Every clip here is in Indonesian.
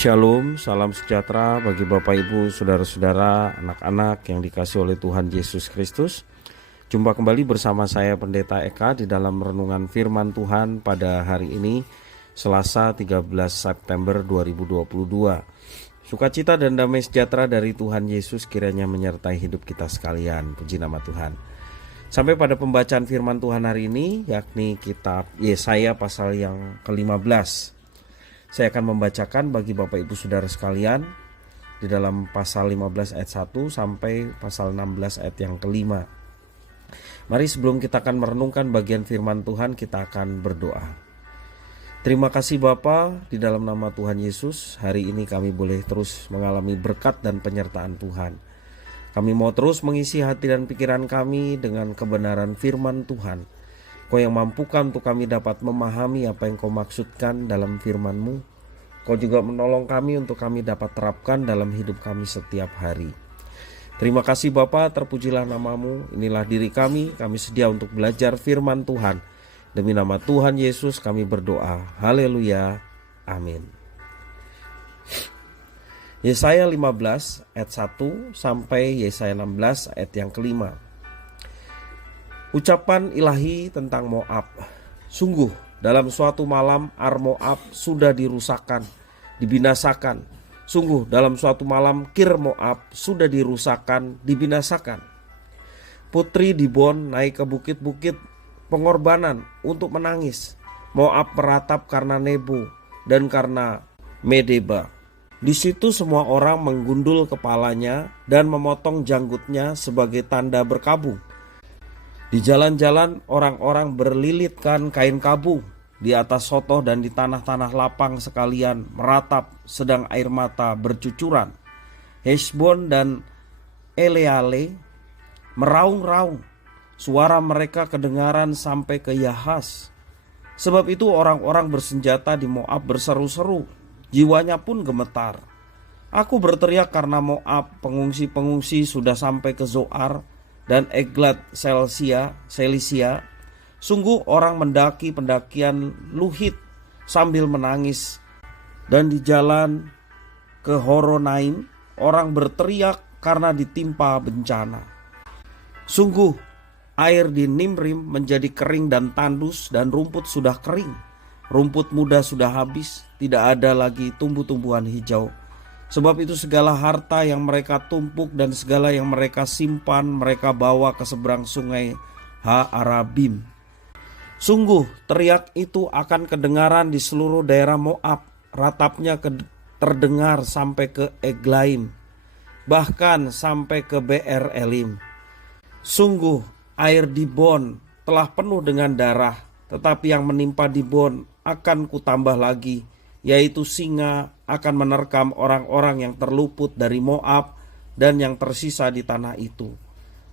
Shalom, salam sejahtera bagi Bapak Ibu, Saudara-saudara, anak-anak yang dikasihi oleh Tuhan Yesus Kristus. Jumpa kembali bersama saya Pendeta Eka di dalam renungan firman Tuhan pada hari ini, Selasa 13 September 2022. Sukacita dan damai sejahtera dari Tuhan Yesus kiranya menyertai hidup kita sekalian. Puji nama Tuhan. Sampai pada pembacaan firman Tuhan hari ini, yakni kitab Yesaya pasal yang ke-15. Saya akan membacakan bagi Bapak Ibu Saudara sekalian di dalam pasal 15 ayat 1 sampai pasal 16 ayat yang kelima. Mari sebelum kita akan merenungkan bagian firman Tuhan, kita akan berdoa. Terima kasih Bapa, di dalam nama Tuhan Yesus, hari ini kami boleh terus mengalami berkat dan penyertaan Tuhan. Kami mau terus mengisi hati dan pikiran kami dengan kebenaran firman Tuhan. Kau yang mampukan untuk kami dapat memahami apa yang Kau maksudkan dalam firman-Mu. Kau juga menolong kami untuk kami dapat terapkan dalam hidup kami setiap hari. Terima kasih Bapa, terpujilah nama-Mu. Inilah diri kami sedia untuk belajar firman Tuhan. Demi nama Tuhan Yesus kami berdoa. Haleluya. Amin. Yesaya 15 ayat 1 sampai Yesaya 16 ayat yang kelima. Ucapan ilahi tentang Moab. Sungguh dalam suatu malam Ar-Moab sudah dirusakkan, dibinasakan. Sungguh dalam suatu malam Kir Moab sudah dirusakkan, dibinasakan. Putri Dibon naik ke bukit-bukit pengorbanan untuk menangis. Moab meratap karena Nebo dan karena Medeba. Di situ semua orang menggundul kepalanya dan memotong janggutnya sebagai tanda berkabung. Di jalan-jalan orang-orang berlilitkan kain kabung, di atas sotoh dan di tanah-tanah lapang sekalian meratap sedang air mata bercucuran. Hesbon dan Eleale meraung-raung, suara mereka kedengaran sampai ke Yahas. Sebab itu orang-orang bersenjata di Moab berseru-seru, jiwanya pun gemetar. Aku berteriak karena Moab, pengungsi-pengungsi sudah sampai ke Zoar dan Eglat Selisia. Sungguh orang mendaki pendakian Luhit sambil menangis. Dan di jalan ke Horonaim orang berteriak karena ditimpa bencana. Sungguh air di Nimrim menjadi kering dan tandus, dan rumput sudah kering. Rumput muda sudah habis, tidak ada lagi tumbuh-tumbuhan hijau. Sebab itu segala harta yang mereka tumpuk dan segala yang mereka simpan mereka bawa ke seberang sungai Ha-Arabim. Sungguh teriak itu akan kedengaran di seluruh daerah Moab. Ratapnya terdengar sampai ke Eglaim, bahkan sampai ke Be'er Elim. Sungguh air Dibon telah penuh dengan darah, tetapi yang menimpa Dibon akan kutambah lagi, yaitu singa akan menerkam orang-orang yang terluput dari Moab dan yang tersisa di tanah itu.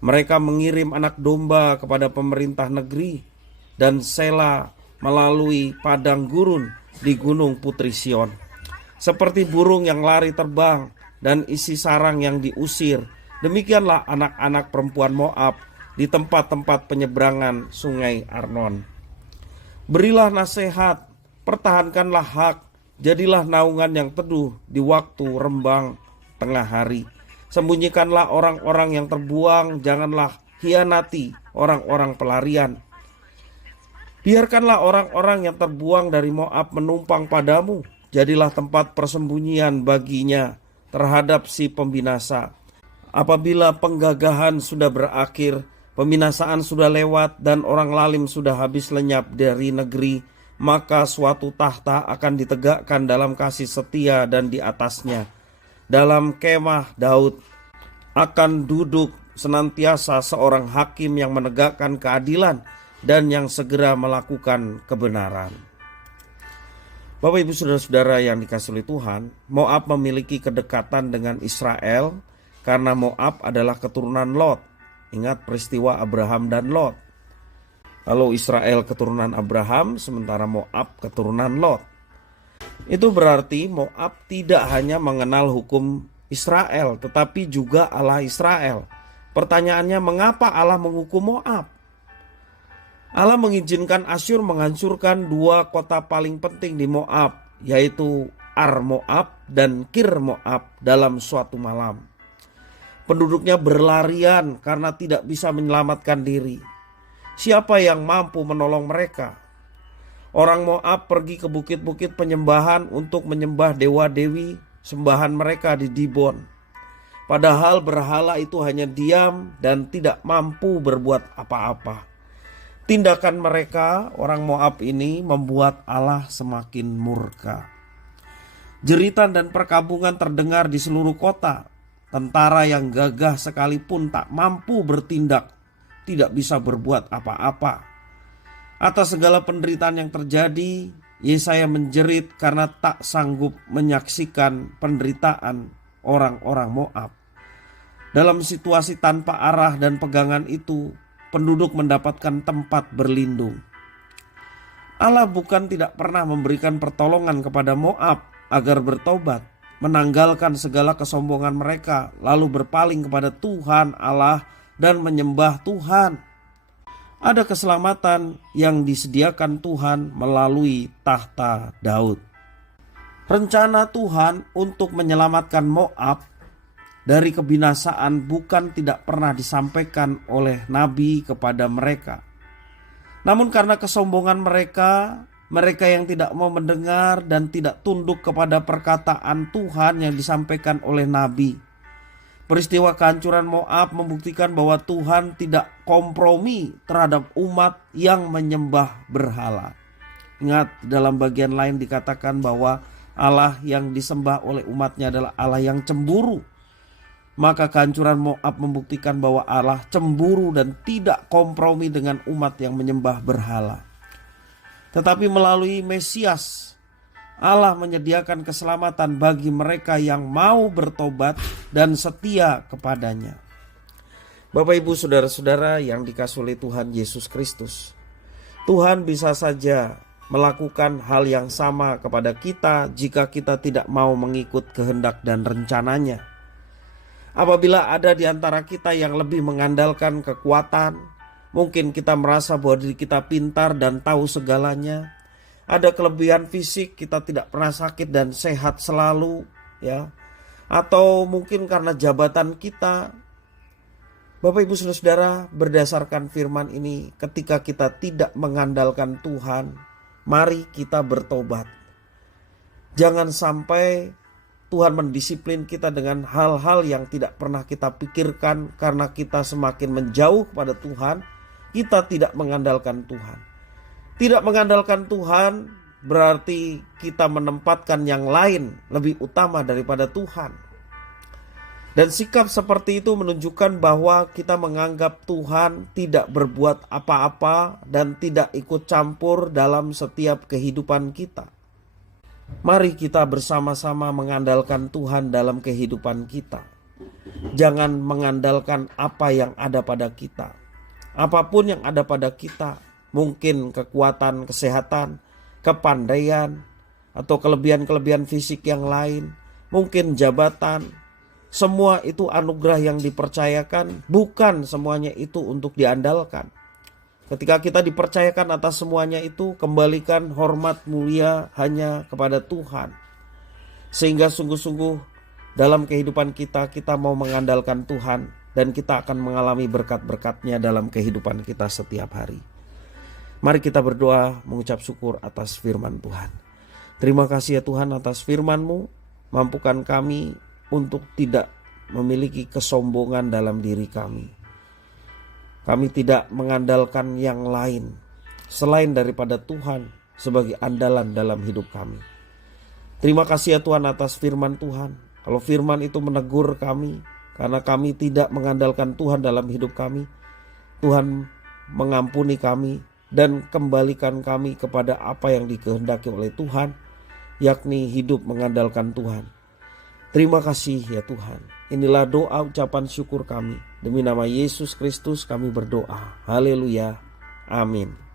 Mereka mengirim anak domba kepada pemerintah negeri dan Sela melalui padang gurun di gunung Putri Sion. Seperti burung yang lari terbang dan isi sarang yang diusir, demikianlah anak-anak perempuan Moab di tempat-tempat penyeberangan sungai Arnon. Berilah nasihat, pertahankanlah hak, jadilah naungan yang teduh di waktu rembang tengah hari. Sembunyikanlah orang-orang yang terbuang, janganlah hianati orang-orang pelarian. Biarkanlah orang-orang yang terbuang dari Moab menumpang padamu, jadilah tempat persembunyian baginya terhadap si pembinasa. Apabila penggagahan sudah berakhir, pembinasaan sudah lewat dan orang lalim sudah habis lenyap dari negeri, maka suatu tahta akan ditegakkan dalam kasih setia dan di atasnya, dalam kemah Daud, akan duduk senantiasa seorang hakim yang menegakkan keadilan dan yang segera melakukan kebenaran. Bapak Ibu Saudara-saudara yang dikasihi oleh Tuhan, Moab memiliki kedekatan dengan Israel karena Moab adalah keturunan Lot. Ingat peristiwa Abraham dan Lot. Lalu Israel keturunan Abraham, sementara Moab keturunan Lot. Itu berarti Moab tidak hanya mengenal hukum Israel, tetapi juga Allah Israel. Pertanyaannya, mengapa Allah menghukum Moab? Allah mengizinkan Asyur menghancurkan dua kota paling penting di Moab, yaitu Ar Moab dan Kir Moab dalam suatu malam. Penduduknya berlarian karena tidak bisa menyelamatkan diri. Siapa yang mampu menolong mereka? Orang Moab pergi ke bukit-bukit penyembahan untuk menyembah dewa-dewi sembahan mereka di Dibon. Padahal berhala itu hanya diam dan tidak mampu berbuat apa-apa. Tindakan mereka, orang Moab ini, membuat Allah semakin murka. Jeritan dan perkabungan terdengar di seluruh kota. Tentara yang gagah sekalipun tak mampu bertindak, tidak bisa berbuat apa-apa. Atas segala penderitaan yang terjadi, Yesaya menjerit karena tak sanggup menyaksikan penderitaan orang-orang Moab. Dalam situasi tanpa arah dan pegangan itu, penduduk mendapatkan tempat berlindung. Allah bukan tidak pernah memberikan pertolongan kepada Moab agar bertobat, menanggalkan segala kesombongan mereka, lalu berpaling kepada Tuhan Allah dan menyembah Tuhan. Ada keselamatan yang disediakan Tuhan melalui tahta Daud. Rencana Tuhan untuk menyelamatkan Moab dari kebinasaan bukan tidak pernah disampaikan oleh nabi kepada mereka. Namun karena kesombongan mereka yang tidak mau mendengar dan tidak tunduk kepada perkataan Tuhan yang disampaikan oleh nabi. Peristiwa kehancuran Moab membuktikan bahwa Tuhan tidak kompromi terhadap umat yang menyembah berhala. Ingat, dalam bagian lain dikatakan bahwa Allah yang disembah oleh umatnya adalah Allah yang cemburu. Maka kehancuran Moab membuktikan bahwa Allah cemburu dan tidak kompromi dengan umat yang menyembah berhala. Tetapi melalui Mesias, Allah menyediakan keselamatan bagi mereka yang mau bertobat dan setia kepadanya. Bapak, Ibu, saudara-saudara yang dikasihi oleh Tuhan Yesus Kristus, Tuhan bisa saja melakukan hal yang sama kepada kita jika kita tidak mau mengikut kehendak dan rencananya. Apabila ada di antara kita yang lebih mengandalkan kekuatan, mungkin kita merasa bahwa diri kita pintar dan tahu segalanya. Ada kelebihan fisik, kita tidak pernah sakit dan sehat selalu, ya. Atau mungkin karena jabatan kita. Bapak, Ibu, saudara-saudara, berdasarkan firman ini, ketika kita tidak mengandalkan Tuhan, mari kita bertobat. Jangan sampai Tuhan mendisiplin kita dengan hal-hal yang tidak pernah kita pikirkan karena kita semakin menjauh kepada Tuhan, kita tidak mengandalkan Tuhan. Tidak mengandalkan Tuhan berarti kita menempatkan yang lain lebih utama daripada Tuhan. Dan sikap seperti itu menunjukkan bahwa kita menganggap Tuhan tidak berbuat apa-apa dan tidak ikut campur dalam setiap kehidupan kita. Mari kita bersama-sama mengandalkan Tuhan dalam kehidupan kita. Jangan mengandalkan apa yang ada pada kita. Apapun yang ada pada kita, mungkin kekuatan, kesehatan, kepandaian, atau kelebihan-kelebihan fisik yang lain, mungkin jabatan, semua itu anugerah yang dipercayakan, bukan semuanya itu untuk diandalkan. Ketika kita dipercayakan atas semuanya itu, kembalikan hormat mulia hanya kepada Tuhan. Sehingga sungguh-sungguh dalam kehidupan kita mau mengandalkan Tuhan. Dan kita akan mengalami berkat-berkat-Nya dalam kehidupan kita setiap hari. Mari kita berdoa mengucap syukur atas firman Tuhan. Terima kasih ya Tuhan atas firman-Mu. Mampukan kami untuk tidak memiliki kesombongan dalam diri kami. Kami tidak mengandalkan yang lain selain daripada Tuhan sebagai andalan dalam hidup kami. Terima kasih ya Tuhan atas firman Tuhan. Kalau firman itu menegur kami karena kami tidak mengandalkan Tuhan dalam hidup kami, Tuhan mengampuni kami dan kembalikan kami kepada apa yang dikehendaki oleh Tuhan, yakni hidup mengandalkan Tuhan. Terima kasih ya Tuhan. Inilah doa ucapan syukur kami. Demi nama Yesus Kristus kami berdoa. Haleluya. Amin.